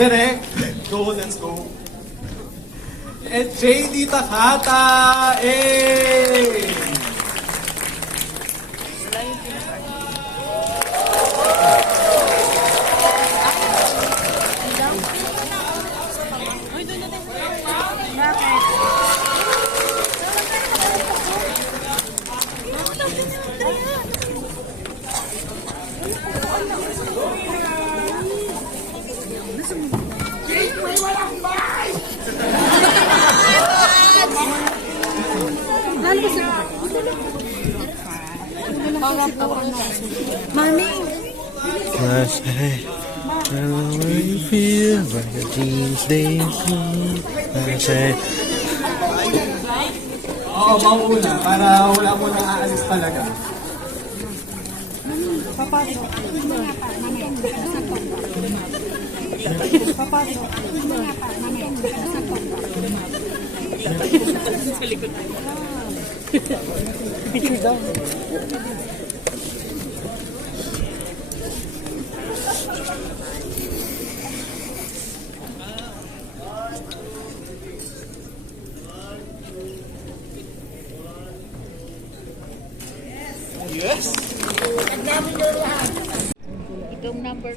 Direct, go, let's go. And JD Takata, eh! Mami! Cause I really feel like a jeans day. I say, Oo, mauna, para wala mo nang aalis talaga. Papasok. Papasok. Picture daw.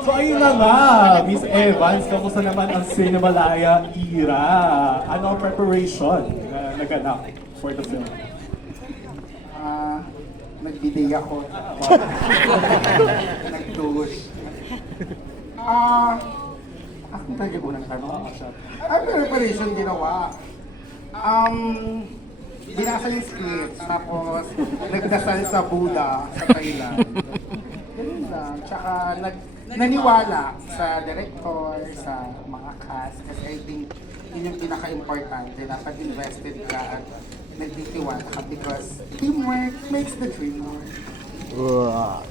So ayun na nga, Miss Evans, kamusta naman ang Cinemalaya era? Ano ang preparation na naganap for the film? Nag-biday ako. Nag-douche. Akong tayo ko ng tanong. Ang preparation ginawa. Binasa yung script, tapos nagdasal sa Buddha sa Thailand. Ganun lang. Tsaka naniwala sa director, sa mga cast, kasi I think yun yung pinaka-importante. Dapat invested ka at nagtitiwala ka because teamwork makes the dream work.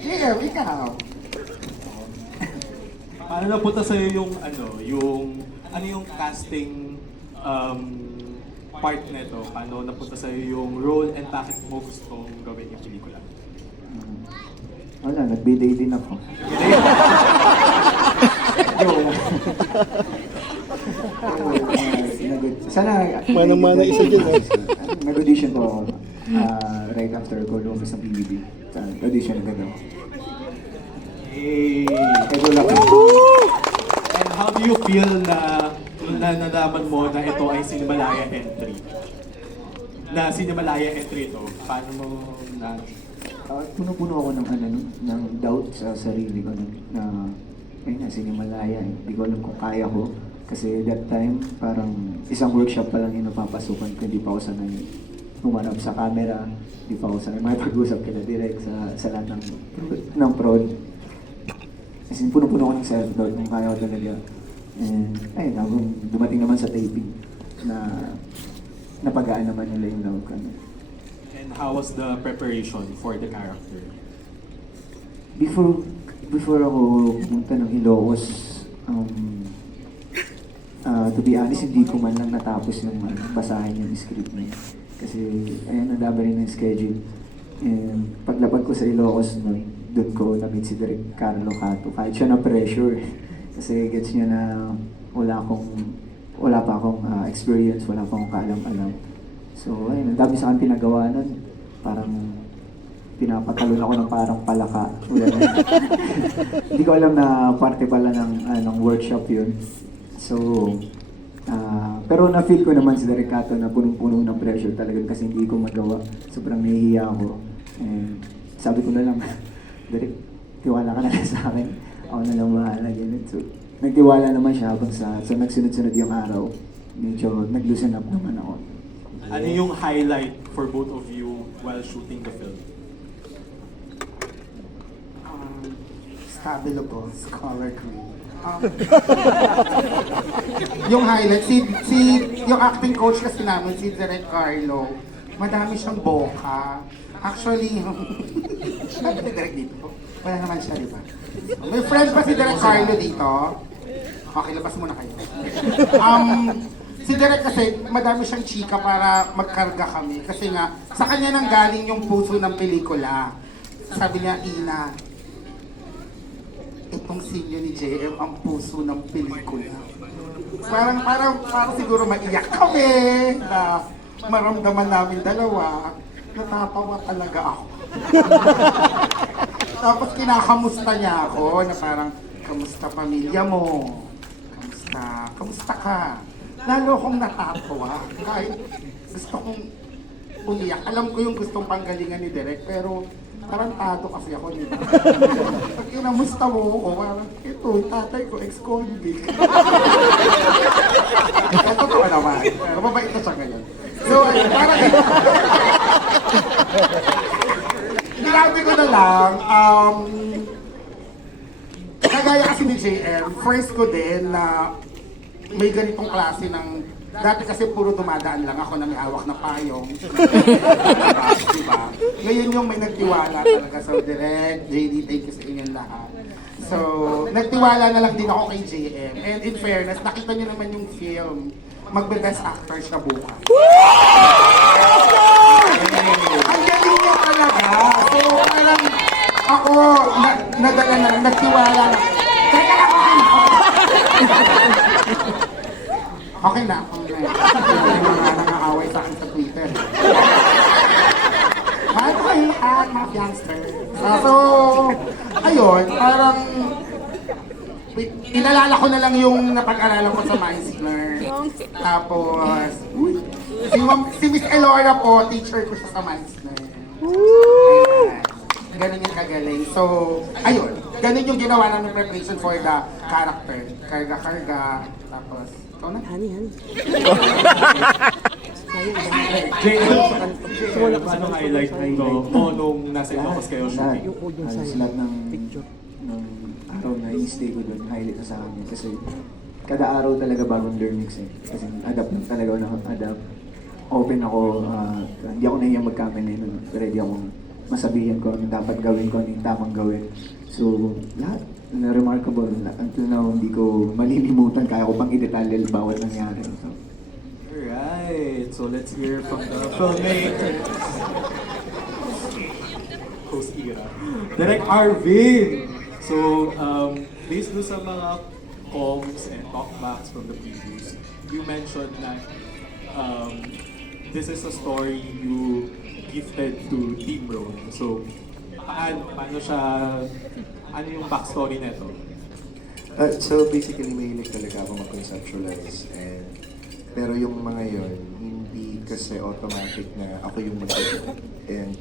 Yeah, ikaw. Paano napunta sa'yo yung yung casting part nito? Paano napunta sa'yo yung role and bakit mo gustong gawin yung pelikula? Wala, nag-biday din ako. Sana, Manang-mana isa dyan, eh. Nag-audition po ako right after ko lumabas ng PBB. Audition agad ako. Hey! Ito lang. And how do you feel na nalaman mo na ito ay Cinemalaya entry? Na Cinemalaya entry ito, paano mo na... Puno-puno ako ng doubt sa sarili ko na ayun na, Cinemalaya. Hindi ko alam kung kaya ko. Kasi that time, parang isang workshop pa lang yung napapasukan ko. Hindi pa ako sanay humarap sa camera. Hindi pa ako sanay makipag-usap kila direct sa lahat ng prod. Kasi puno-puno ako ng self-doubt kung kaya ko talaga. And ayun, habang dumating naman sa taping na napagaan naman nila yung love ko. And how was the preparation for the character? Before ako pumunta ng Ilocos, to be honest, hindi ko man lang natapos yung basahin yung script na yun. Kasi, ayun, nadaba rin yung schedule. And paglapag ko sa Ilocos noon, doon ko na-meet si Direk Carlo Cato. Kahit siya na-pressure. Kasi gets niya na wala pa akong experience, wala pa akong kaalam-alam. So, ayun, ang dami sa akin pinagawa nun. Parang pinapatalon ako ng parang palaka. Hindi ko alam na parte pala ng workshop yun. So, pero na-feel ko naman si Direk Cato na punong-puno ng pressure talaga kasi hindi ko magawa. Sobrang nahihiya ako. And sabi ko na lang, Direk, tiwala ka na lang sa akin. Ako na lang bahala. So, nagtiwala naman siya habang so nagsunod-sunod yung araw. Medyo nag-loosen up naman ako. Ano yung highlight for both of you while shooting the film? Stabilo po, Scholar Crew. Yung highlight, yung acting coach kasi namin, si Direk Carlo, madami siyang boka. Actually, sabi ni Direk dito, wala naman siya, di ba? May friend pa si Direk Carlo dito. Okay, labas muna kayo. Si Direk kasi, madami siyang chika para magkarga kami. Kasi nga, sa kanya nang galing yung puso ng pelikula. Sabi niya, Ina, itong silyo ni JM ang puso ng pelikula. Parang siguro maiyak kami na maramdaman namin dalawa, natatawa talaga ako. Tapos kinakamusta niya ako na parang, kamusta pamilya mo? Kamusta ka? Lalo akong natatawa kahit gusto kong umiyak. Alam ko yung gustong panggalingan ni Direk, pero tarantado kasi ako nito. Pag kinamusta mo ako, parang, ito, yung tatay ko, ex-convict. Totoo naman, pero mabait na siya ngayon. So, parang, sinabi ko na lang, kagaya kasi ni JM, first ko din na may ganitong klase ng, dati kasi puro dumadaan lang ako na may hawak na payong. Diba? Ngayon yung may nagtiwala talaga. So, Direk, JD, thank you sa inyong lahat. So, nagtiwala na lang din ako kay JM. And in fairness, nakita niyo naman yung film. Magbe-best actor siya bukas. Ang galing niya talaga. So, parang ako, nadala na lang, nagtiwala na. Teka lang, okay na. Mga nangaaway sa akin sa Twitter. Mahal ko kayo lahat, mga youngster. So, ayun, parang inalala ko na lang yung napag-aralan ko sa Meisner. Tapos, si Miss Elora po, teacher ko siya sa Meisner. Ganun yung kagaling. So, ayun, ganun yung ginawa namin preparation for the character. Karga-karga, tapos, ikaw na? Honey. JM, anong highlight mo nung nasa Ilocos kayo shooting? Yung audience Halos sa'yo. lahat ng Picture. araw na i-stay ko doon, highlight na sa akin. Kasi kada araw talaga bagong learnings eh. Kasi adapt lang talaga ako adapt. Open ako, hindi ako nahiyang magkamali nun. Ready akong masabihin ko anong dapat gawin ko, anong tamang gawin. So, lahat na remarkable. Until now, hindi ko malilimutan. Kaya ko pang i-detalye bawal nangyari. So, Alright, so let's hear from the filmmaker. Host Ira. Direk Arvin! So, based do sa mga comms and talkbacks from the previews, you mentioned na this is a story you gifted to Team Roan. So, paano siya, ano yung backstory nito? So basically, mahilig talaga ako mag-conceptualize. Pero yung mga yon hindi kasi automatic na ako yung mag-concept. And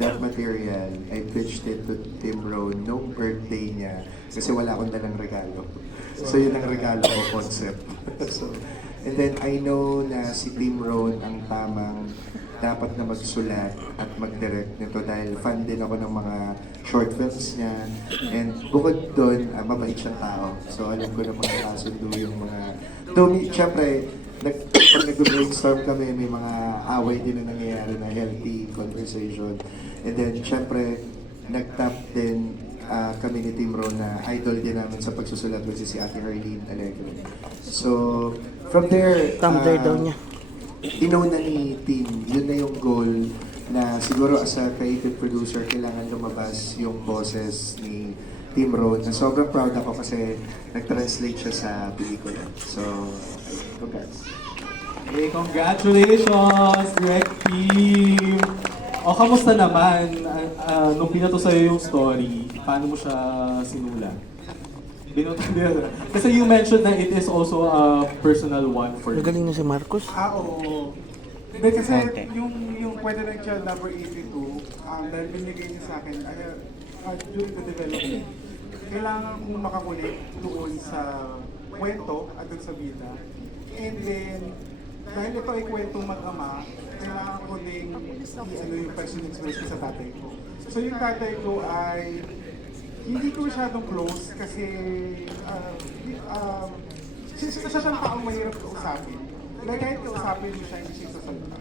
that material, I pitched it to Tim Roan nung birthday niya kasi wala akong dalang regalo. So yun ang regalo ko, concept. So, and then I know na si Tim Roan ang tamang dapat na magsulat at mag-direct nito dahil fan din ako ng mga short films niya. And bukod doon, mabait siyang tao. So alam ko na mga kasundo yung mga... Though, syempre, pag nag-brainstorm kami, may mga away din na nangyayari na healthy conversation. And then, syempre, nag-tap din kami ni Tim Roan na idol din namin sa pagsusulat, which is si Ate Arlene Alegre. So, from there, Tumblr daw niya. Inuna ni Tim, yun na yung goal na siguro as a creative producer, kailangan lumabas yung boses ni Tim Roan. Na sobrang proud ako kasi nag-translate siya sa pelikula. So, congrats. Hey, congratulations, Direk Team! O, kamusta naman? Nung binato sa'yo yung story, paano mo siya sinulat? Kasi you mentioned na it is also a personal one for you. Magaling na si Marcos. Oo. Hindi kasi yung Presidential number 82, dahil binigay niya sa akin, during the development, kailangan kong makakulit doon sa kwento at doon sa bida. And then, dahil ito ay kwentong mag-ama, kailangan ko din yung personal experience ko sa tatay ko. So yung tatay ko ay hindi ko masyadong close kasi siya siyang taong mahirap kausapin. Like kahit kausapin mo siya, hindi siya sasalita.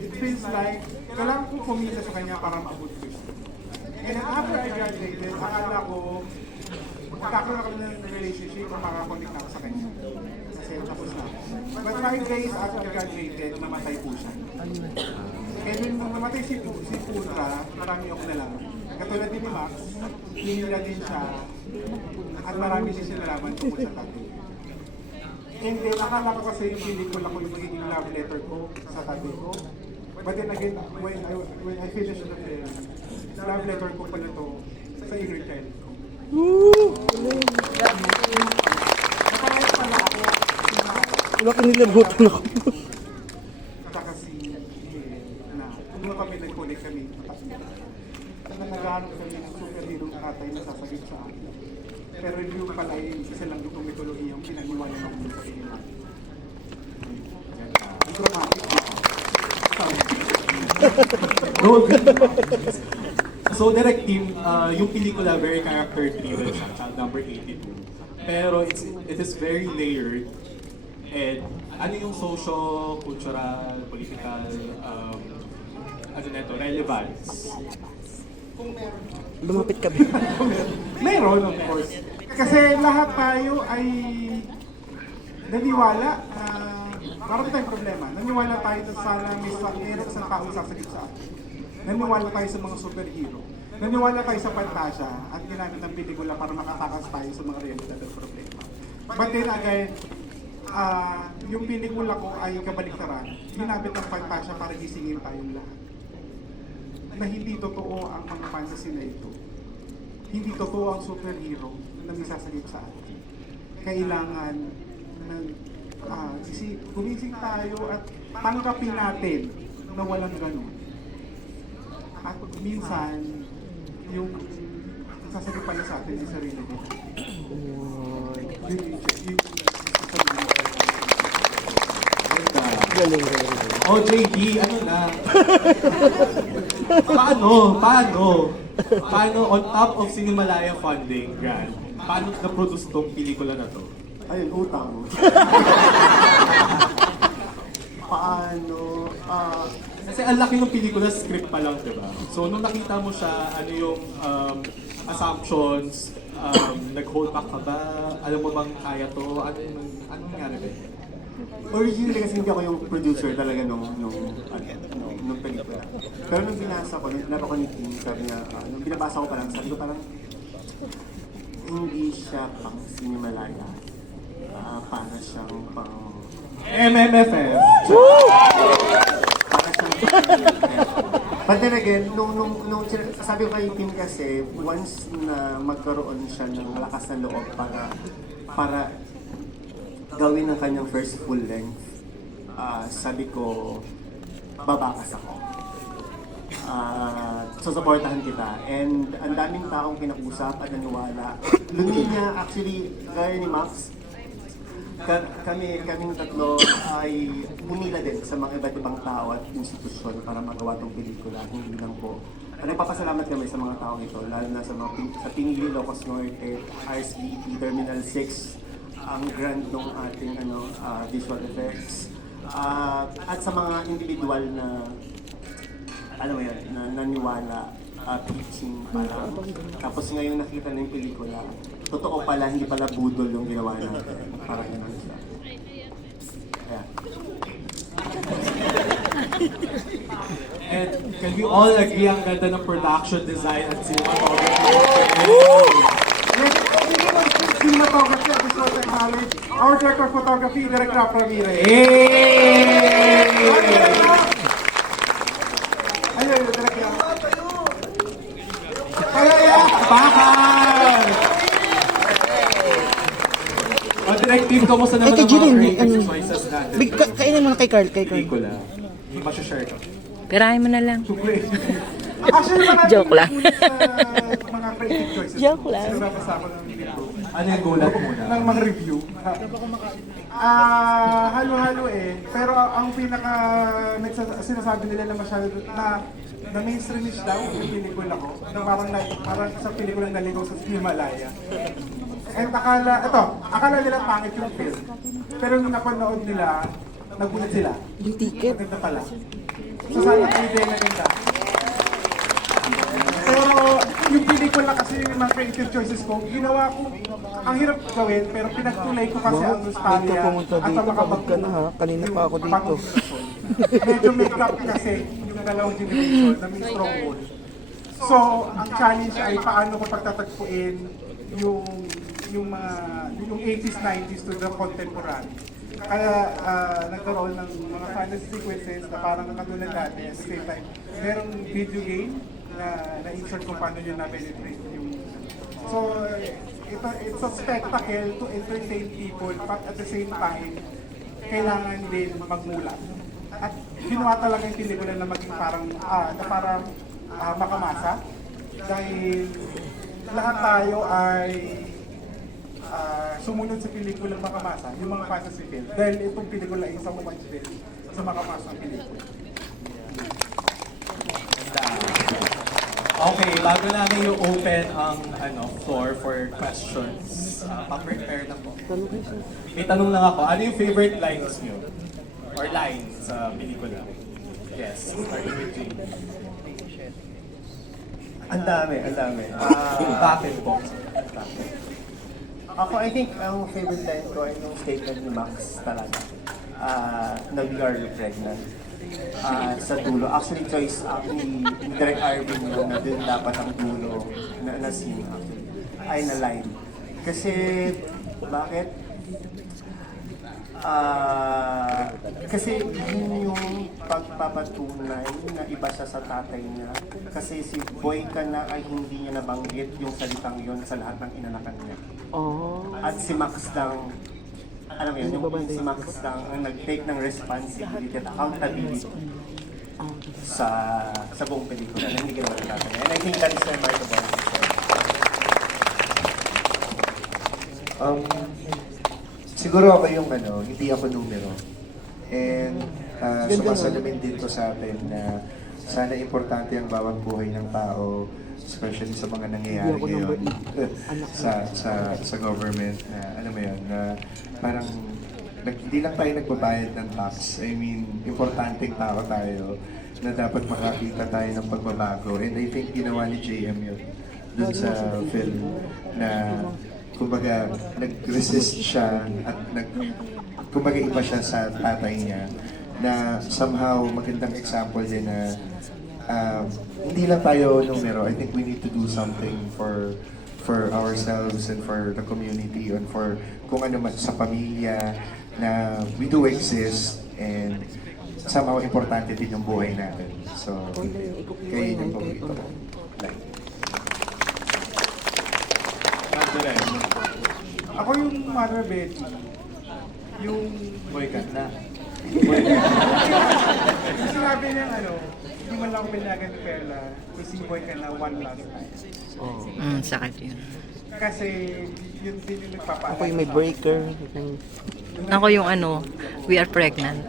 It feels like kailangan kong pumila sa kanya para maabot ko siya. And after I graduated, akala ko magkakaroon ako ng relationship o makakonect ako sa kanya. Kasi tapos na. But 5 days after I graduated, namatay po siya. And nung namatay si Putra, marami ako nalaman. katulad din ni Max, hinila din siya at marami din siya nalaman tungkol sa tabi. And then, akala ko kasi yung pelikula ko yung magiging love letter ko sa tabi ko. But then again, when I finished the film, love letter ko pala to sa inner child ko. Nakahit pala ako na Wala ka nilabutan ako. saka si na kung kami nag-connect kami naghahanap kami ng superhero na tatay na sasagip sa akin. Pero yung pala yung isa lang yung mitolohiya yung pinaniwala ng mundo sa inyo. Ang dramatic. So, direct team, yung pelikula very character-driven siya, child number 82. Pero it is very layered. And ano yung socio-cultural, political, ano neto, relevance? Lumapit ka ba? Meron, of course. Kasi lahat tayo ay naniwala na marami tayong problema. Naniwala tayo na sana meron isang tao sasagip sa atin. Naniwala tayo sa mga superhero. Naniwala tayo sa pantasya at ginamit ang pelikula para makatakas tayo sa mga realidad at problema. But then again, yung pelikula ko ay kabaliktaran. Ginamit ang pantasya para gisingin tayong lahat. Na hindi totoo ang mga fantasy na ito. Hindi totoo ang superhero na may sasagip sa atin. Kailangan gumising tayo at tanggapin natin na walang ganun. At minsan, yung sasagipan sa atin yung sarili nito. Galing. Oh, JD, ano na? Paano on top of Cinemalaya funding grant, paano na-produce tong pelikula na to? Ayun, utang. Paano? Kasi ang laki ng pelikula, script pa lang, diba? So, nung nakita mo siya, ano yung assumptions, nag-hold back ka ba? Alam mo bang kaya to? Anong nangyari ba? Originally kasi hindi ako yung producer talaga nung pelikula. Pero nung binasa ko, nung tinaro ko ni Kim, sabi niya, nung binabasa ko pa lang, sabi ko parang hindi siya pang Cinemalaya. Para siyang pang... MMFF! Para siyang But then again, nung sabi ko kay Kim kasi, once na magkaroon siya ng malakas na loob para gawin ng kanyang first full length, sabi ko, babakas ako. Susuportahan kita. And ang daming taong kinakusap at naniwala. Luminya, actually, gaya ni Max, kaming tatlo ay umila din sa mga iba't ibang tao at institusyon para magawa tong pelikula. Hindi lang po. Nagpapasalamat kami sa mga taong ito, lalo na sa Pinili Locos Norte, RSVP, Terminal 6, ang grant ng ating visual effects, at sa mga individual na alam mo yan, na naniwala, teaching pala. Tapos ngayon nakita na yung pelikula, totoo pala, hindi pala budol yung ginawa natin. Parang ganun siya. Yeah. And can we all agree ang ganda ng production design at cinematography? Cinematography at visual technology. Our director of photography, Direk Rap Ramirez. Ayun, Direk Rap. Bakal! O, direct team, kamusta naman Kay ang Julie, mga creative ano? choices natin? Kainin mo na kay Carl. Pelikula. Masya-share ka. Pirahin mo na lang. Actually, marami Joke lang. sa mga creative choices. Joke lang. Sinabasa ko ng libro. Ano yung gulat muna? Ng mga review. Halo-halo eh. Pero ang pinaka sinasabi nila na masyado na mainstreamish daw yung pelikula ko. Na parang sa pelikulang naligaw sa Himalaya. And akala nila pangit yung film. Pero nung napanood nila, nagulat sila. Yung ticket. Maganda pala. So sana ang idea na ganda. Pero yung pelikula kasi yung mga creative choices ko, ginawa ko, ang hirap gawin, pero pinagtulay ko kasi ang nostalgia Dito pumunta at dito, ang kapag ka na ha. Kanina pa ako dito. Medyo make up kasi yung dalawang generation na may strong hold. So, ang challenge ay paano ko pagtatagpuin yung yung 80s, 90s to the contemporary. Kaya nagkaroon ng mga fantasy sequences na parang katulad dati. At the same time, merong video game na na-insert kung paano nyo na-penetrate yung... So, it's a spectacle to entertain people, but at the same time, kailangan din magmulat. At ginawa talaga yung pelikula na maging parang makamasa. Dahil lahat tayo ay sumunod sa pelikulang makamasa, yung mga fantasy film. Dahil itong pelikula ay isang homage din sa makamasang pelikula. Okay, bago namin yung open ang floor for questions, pa-prepare na po. May tanong lang ako, ano yung favorite lines niyo? Or lines sa pelikula? Yes, starting with Jane. Ang dami. Bakit po? Ako, I think, ang favorite line ko ay yung statement ni Max talaga. Na we are pregnant. Sa dulo. Actually, choice ni Direk Arvin yun na dun dapat ang dulo na scene actually. Ay na line. Kasi, bakit? Kasi yun yung pagpapatunay na iba siya sa tatay niya. Kasi si Boy Kana ay hindi niya nabanggit yung salitang yun sa lahat ng inanakan niya. At si Max lang, alam mo yun, yung si Max lang ang nag-take ng responsibility at accountability sa buong pelikula na hindi ginawa ng tatay niya. And I think that is remarkable. Siguro ako yung hindi ako numero. And sumasalamin din to sa atin na sana importante ang bawat buhay ng tao, especially sa mga nangyayari ngayon sa government na alam mo yun, na parang hindi lang tayo nagbabayad ng tax. I mean, importanteng tao tayo na dapat makakita tayo ng pagbabago. And I think ginawa ni JM yun dun sa film na kumbaga nag-resist siya at kumbaga iba siya sa tatay niya na somehow magandang example din na hindi lang tayo numero. I think we need to do something for ourselves and for the community and for kung ano man sa pamilya na we do exist and somehow importante din yung buhay natin. So, kaya yun yung paborito ko. Ako yung Mother Betty, yung... Boy ka na. Sinabi niya hindi man lang pinagan ni Perla, si Boy ka na one last time. Sakit yun. Kasi yun din yung nagpapaalala. Ako yung may breaker. Ako yung we are pregnant.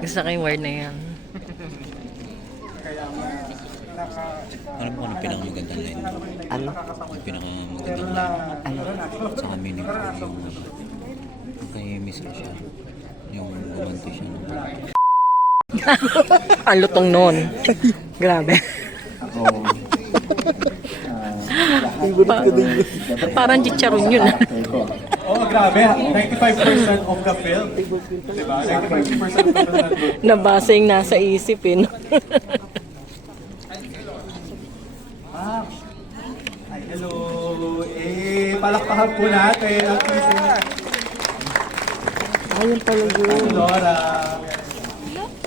Gusto ko yung word na yan. Kaya Alam mo kung ano pinakamagandang line? Ano? Ang pinakamagandang line sa kami ni yung kay Miss siya. Yung gumanti siya. Ang lutong nun. Grabe. Ako, Parang chicharon yun. Oh, grabe. 95% of the film. Diba? 95% of the film. Nabasa yung nasa isip eh. Ay, hello. Palakpakan po natin ang teaser. Ayun pala yun. Laura.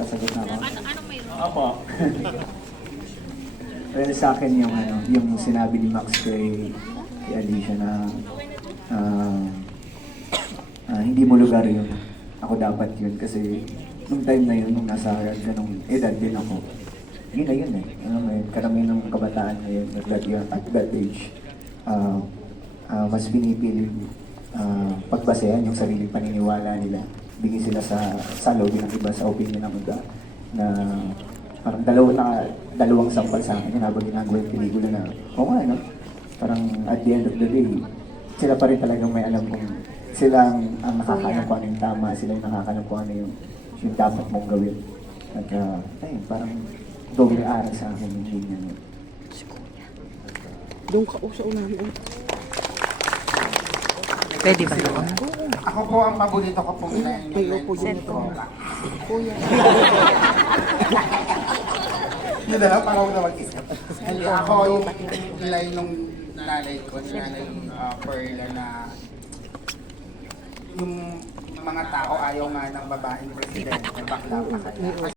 sasagot na ako. Apo. Well, sa akin yung sinabi ni Max kay Alicia na hindi mo lugar yun. Ako dapat yun kasi nung time na yun, nung nasa ganong edad din ako, yun na yun eh. Karamihan ng kabataan ngayon at that age, mas pinipili pagbasehan yung sariling paniniwala nila. Bigyan sila sa lobby ng iba, sa opinion ng iba, na parang dalawang sampal sa akin habang ginagawa yung pelikula na, parang at the end of the day, sila pa rin talagang may alam kung sila ang nakakalam kung ano yung tama, sila yung nakakalam kung ano yung dapat mong gawin. At ayun, parang doble aral sa akin yung linya nun. Doon ka sa unahan. Pwede ba yun? Ako po ang paborito ko po na Kayo po yun ito. Kuya. Hindi na lang, para ako na mag-isip. Hindi, ako yung line nung nanay ko, si nanay Perla na yung mga tao ayaw nga ng babaeng presidente, bakla pa kaya.